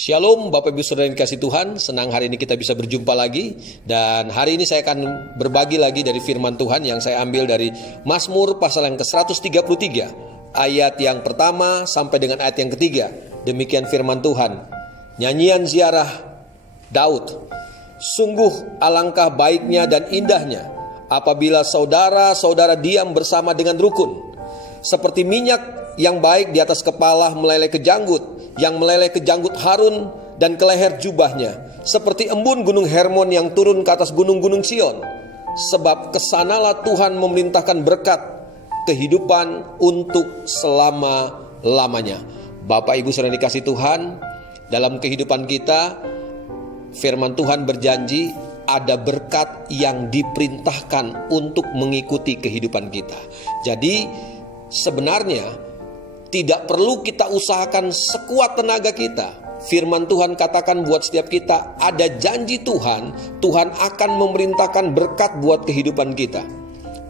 Shalom Bapak Ibu Saudara yang dikasih Tuhan, senang hari ini kita bisa berjumpa lagi. Dan hari ini saya akan berbagi lagi dari firman Tuhan yang saya ambil dari Mazmur pasal yang ke-133, ayat yang pertama sampai dengan ayat yang ketiga. Demikian firman Tuhan. Nyanyian ziarah Daud. Sungguh alangkah baiknya dan indahnya apabila saudara-saudara diam bersama dengan rukun. Seperti minyak yang baik di atas kepala meleleh ke janggut, yang meleleh ke janggut Harun dan ke leher jubahnya, seperti embun gunung Hermon yang turun ke atas gunung-gunung Sion. Sebab kesanalah Tuhan memerintahkan berkat kehidupan untuk selama-lamanya. Bapak Ibu Saudara dikasih Tuhan, dalam kehidupan kita firman Tuhan berjanji ada berkat yang diperintahkan untuk mengikuti kehidupan kita. Jadi sebenarnya tidak perlu kita usahakan sekuat tenaga kita. Firman Tuhan katakan buat setiap kita ada janji Tuhan, Tuhan akan memerintahkan berkat buat kehidupan kita.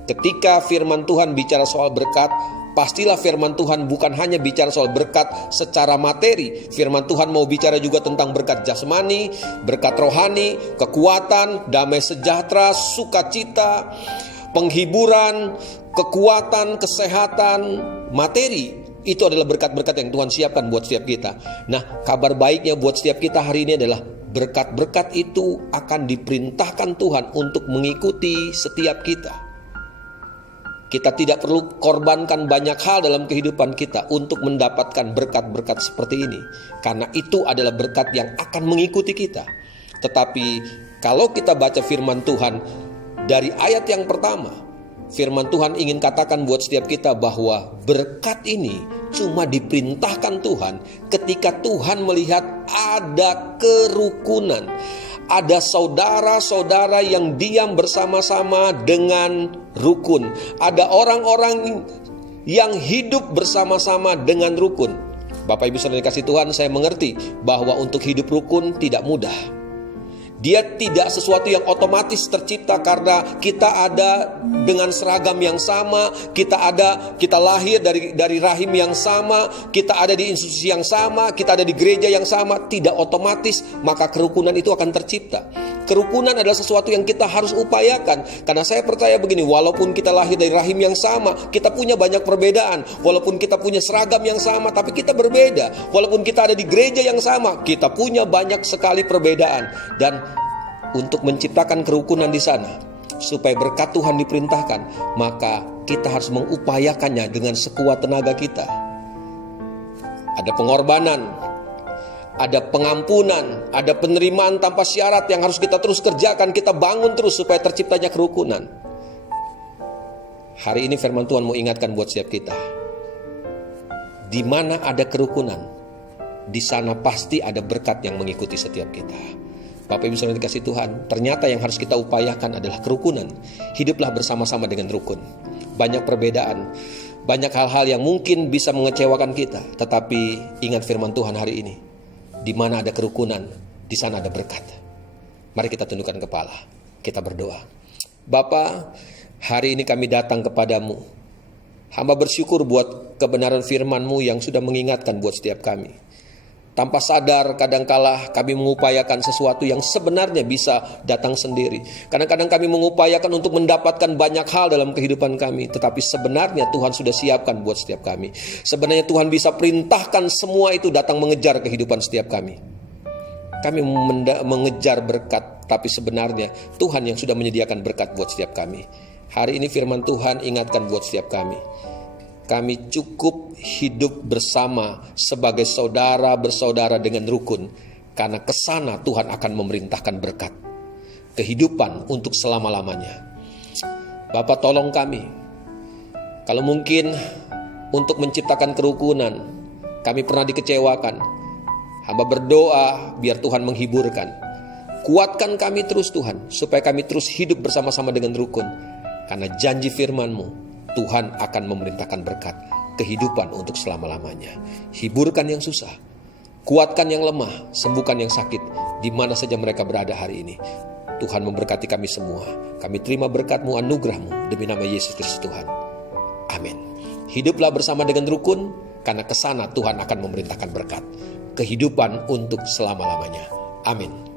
Ketika firman Tuhan bicara soal berkat, pastilah firman Tuhan bukan hanya bicara soal berkat secara materi. Firman Tuhan mau bicara juga tentang berkat jasmani, berkat rohani, kekuatan, damai sejahtera, sukacita, penghiburan, kekuatan, kesehatan, materi. Itu adalah berkat-berkat yang Tuhan siapkan buat setiap kita. Nah, kabar baiknya buat setiap kita hari ini adalah berkat-berkat itu akan diperintahkan Tuhan untuk mengikuti setiap kita. Kita tidak perlu korbankan banyak hal dalam kehidupan kita untuk mendapatkan berkat-berkat seperti ini. Karena itu adalah berkat yang akan mengikuti kita. Tetapi kalau kita baca firman Tuhan dari ayat yang pertama, firman Tuhan ingin katakan buat setiap kita bahwa berkat ini cuma diperintahkan Tuhan ketika Tuhan melihat ada kerukunan. Ada saudara-saudara yang diam bersama-sama dengan rukun. Ada orang-orang yang hidup bersama-sama dengan rukun. Bapak Ibu Saudara dikasih Tuhan, saya mengerti bahwa untuk hidup rukun tidak mudah. Dia tidak sesuatu yang otomatis tercipta karena kita ada dengan seragam yang sama, kita lahir dari rahim yang sama, kita ada di institusi yang sama, kita ada di gereja yang sama. Tidak otomatis maka kerukunan itu akan tercipta. Kerukunan adalah sesuatu yang kita harus upayakan. Karena saya percaya begini, walaupun kita lahir dari rahim yang sama, kita punya banyak perbedaan. Walaupun kita punya seragam yang sama, tapi kita berbeda. Walaupun kita ada di gereja yang sama, kita punya banyak sekali perbedaan. Dan untuk menciptakan kerukunan di sana, supaya berkat Tuhan diperintahkan, maka kita harus mengupayakannya dengan sekuat tenaga kita. Ada pengorbanan, ada pengampunan, ada penerimaan tanpa syarat yang harus kita terus kerjakan, kita bangun terus supaya terciptanya kerukunan. Hari ini firman Tuhan mau ingatkan buat setiap kita, di mana ada kerukunan, di sana pasti ada berkat yang mengikuti setiap kita. Bapak Ibu Saudara dikasih Tuhan, ternyata yang harus kita upayakan adalah kerukunan. Hiduplah bersama-sama dengan rukun. Banyak perbedaan, banyak hal-hal yang mungkin bisa mengecewakan kita, tetapi ingat firman Tuhan hari ini. Di mana ada kerukunan, di sana ada berkat. Mari kita tundukkan kepala, kita berdoa. Bapa, hari ini kami datang kepadamu. Hamba bersyukur buat kebenaran firman-Mu yang sudah mengingatkan buat setiap kami. Tanpa sadar kadangkala kami mengupayakan sesuatu yang sebenarnya bisa datang sendiri. Kadang-kadang kami mengupayakan untuk mendapatkan banyak hal dalam kehidupan kami, tetapi sebenarnya Tuhan sudah siapkan buat setiap kami. Sebenarnya Tuhan bisa perintahkan semua itu datang mengejar kehidupan setiap kami. Kami mengejar berkat, tapi sebenarnya Tuhan yang sudah menyediakan berkat buat setiap kami. Hari ini firman Tuhan ingatkan buat setiap kami. Kami cukup hidup bersama sebagai saudara bersaudara dengan rukun. Karena kesana Tuhan akan memerintahkan berkat kehidupan untuk selama-lamanya. Bapak tolong kami. Kalau mungkin untuk menciptakan kerukunan, kami pernah dikecewakan. Hamba berdoa biar Tuhan menghiburkan. Kuatkan kami terus Tuhan, supaya kami terus hidup bersama-sama dengan rukun. Karena janji firman-Mu, Tuhan akan memerintahkan berkat kehidupan untuk selama-lamanya. Hiburkan yang susah, kuatkan yang lemah, sembuhkan yang sakit, di mana saja mereka berada hari ini. Tuhan memberkati kami semua. Kami terima berkat-Mu, anugerah-Mu, demi nama Yesus Kristus Tuhan. Amin. Hiduplah bersama dengan rukun, karena ke sana Tuhan akan memerintahkan berkat. Kehidupan untuk selama-lamanya. Amin.